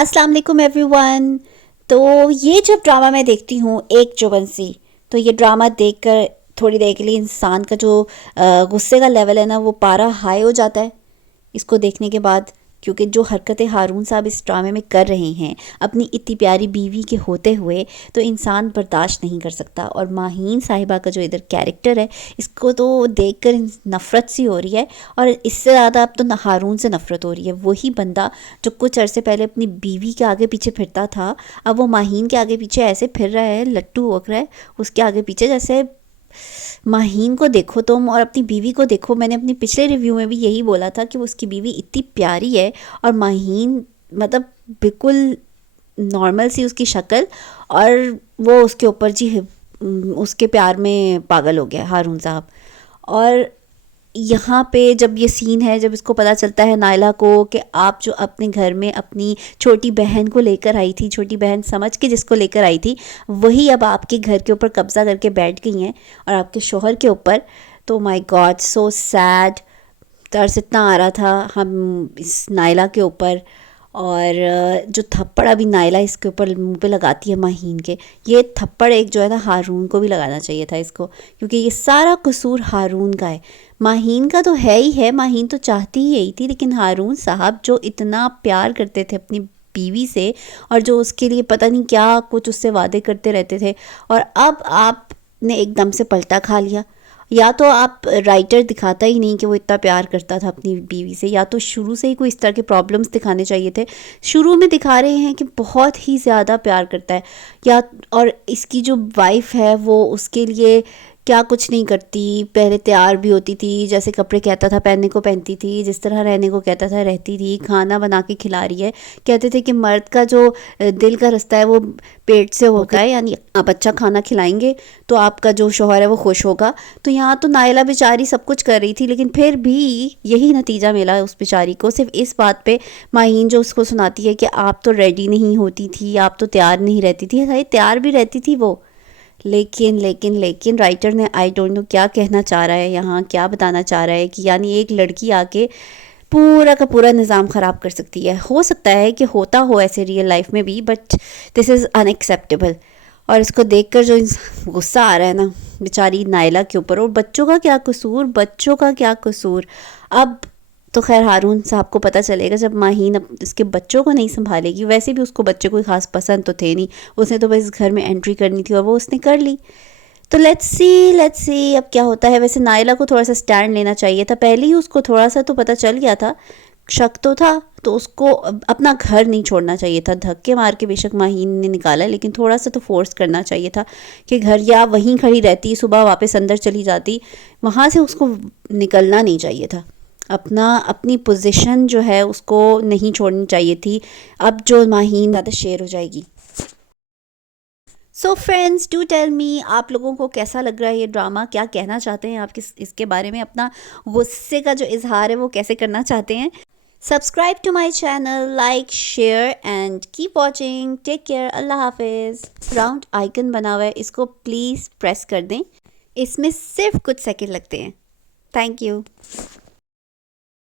अस्सलाम वालेकुम एवरीवन। तो ये जब ड्रामा मैं देखती हूँ एक जो बंसी, तो ये ड्रामा देखकर थोड़ी देर के लिए इंसान का जो गुस्से का लेवल है ना, वो पारा हाई हो जाता है इसको देखने के बाद। क्योंकि जो हरकतें हारून साहब इस ड्रामे में कर रहे हैं अपनी इतनी प्यारी बीवी के होते हुए, तो इंसान बर्दाश्त नहीं कर सकता। और माहीन साहिबा का जो इधर कैरेक्टर है, इसको तो देखकर नफ़रत सी हो रही है। और इससे ज़्यादा अब तो हारून से नफ़रत हो रही है। वही बंदा जो कुछ अरसे पहले अपनी बीवी के आगे पीछे फिरता था, अब वो माहीन के आगे पीछे ऐसे फिर रहा है, लट्टू हो रहा है उसके आगे पीछे। जैसे माहीन को देखो तुम और अपनी बीवी को देखो। मैंने अपनी पिछले रिव्यू में भी यही बोला था कि उसकी बीवी इतनी प्यारी है और माहीन मतलब बिल्कुल नॉर्मल सी उसकी शक्ल, और वो उसके ऊपर जी उसके प्यार में पागल हो गया हारून साहब। और यहाँ पे जब ये सीन है, जब इसको पता चलता है नायला को कि आप जो अपने घर में अपनी छोटी बहन को लेकर आई थी, छोटी बहन समझ के जिसको लेकर आई थी, वही अब आपके घर के ऊपर कब्जा करके बैठ गई हैं और आपके शोहर के ऊपर। तो माय गॉड, सो सैड। तरस इतना आ रहा था हम इस नायला के ऊपर। और जो थप्पड़ अभी नायला इसके ऊपर मुंह पे लगाती है माहीन के, ये थप्पड़ एक जो है ना हारून को भी लगाना चाहिए था इसको, क्योंकि ये सारा कसूर हारून का है। माहीन का तो है ही है, माहीन तो चाहती ही यही थी, लेकिन हारून साहब जो इतना प्यार करते थे अपनी बीवी से, और जो उसके लिए पता नहीं क्या कुछ उससे वादे करते रहते थे, और अब आपने एकदम से पलटा खा लिया। या तो आप राइटर दिखाता ही नहीं कि वो इतना प्यार करता था अपनी बीवी से, या तो शुरू से ही कोई इस तरह के प्रॉब्लम्स दिखाने चाहिए थे। शुरू में दिखा रहे हैं कि बहुत ही ज़्यादा प्यार करता है, या और इसकी जो वाइफ है वो उसके लिए क्या कुछ नहीं करती। पहले तैयार भी होती थी, जैसे कपड़े कहता था पहनने को पहनती थी, जिस तरह रहने को कहता था रहती थी, खाना बना के खिला रही है। कहते थे कि मर्द का जो दिल का रास्ता है वो पेट से होता है, यानी आप अच्छा खाना खिलाएंगे तो आपका जो शौहर है वो खुश होगा। तो यहाँ तो नायला बेचारी सब कुछ कर रही थी, लेकिन फिर भी यही नतीजा मिला उस बेचारी को, सिर्फ इस बात पे। माहीन जो उसको सुनाती है कि आप तो रेडी नहीं होती थी, आप तो तैयार नहीं रहती थी। अरे तैयार भी रहती थी वो, लेकिन लेकिन लेकिन राइटर ने आई डोंट नो क्या कहना चाह रहा है यहाँ, क्या बताना चाह रहा है कि यानी एक लड़की आके पूरा का पूरा निज़ाम ख़राब कर सकती है। हो सकता है कि होता हो ऐसे रियल लाइफ में भी, बट दिस इज़ अनएक्सेप्टेबल। और इसको देखकर जो गुस्सा आ रहा है ना बेचारी नायला के ऊपर, और बच्चों का क्या कसूर, बच्चों का क्या कसूर। अब तो खैर हारून साहब को पता चलेगा जब माहीन अब इसके बच्चों को नहीं संभालेगी। वैसे भी उसको बच्चे कोई ख़ास पसंद तो थे नहीं, उसने तो बस घर में एंट्री करनी थी और वो उसने कर ली। तो लेट्स सी अब क्या होता है। वैसे नायला को थोड़ा सा स्टैंड लेना चाहिए था, पहले ही उसको थोड़ा सा तो पता चल गया था, शक तो था। तो उसको अपना घर नहीं छोड़ना चाहिए था। धक्के मार के बेशक माहीन ने निकाला, लेकिन थोड़ा सा तो फोर्स करना चाहिए था कि घर, या वहीं खड़ी रहती, सुबह वापस अंदर चली जाती, वहाँ से उसको निकलना नहीं चाहिए था। अपनी पोजीशन जो है उसको नहीं छोड़नी चाहिए थी। अब जो माहीन ज़्यादा शेर हो जाएगी। So friends, do tell me, आप लोगों को कैसा लग रहा है ये ड्रामा, क्या कहना चाहते हैं आप इसके बारे में, अपना गुस्से का जो इजहार है वो कैसे करना चाहते हैं। Subscribe to my channel, like, share and keep watching. Take care, अल्लाह हाफिज़। राउंड आइकन बना हुआ है, इसको प्लीज़ प्रेस कर दें, इसमें सिर्फ कुछ सेकंड लगते हैं। Thank you.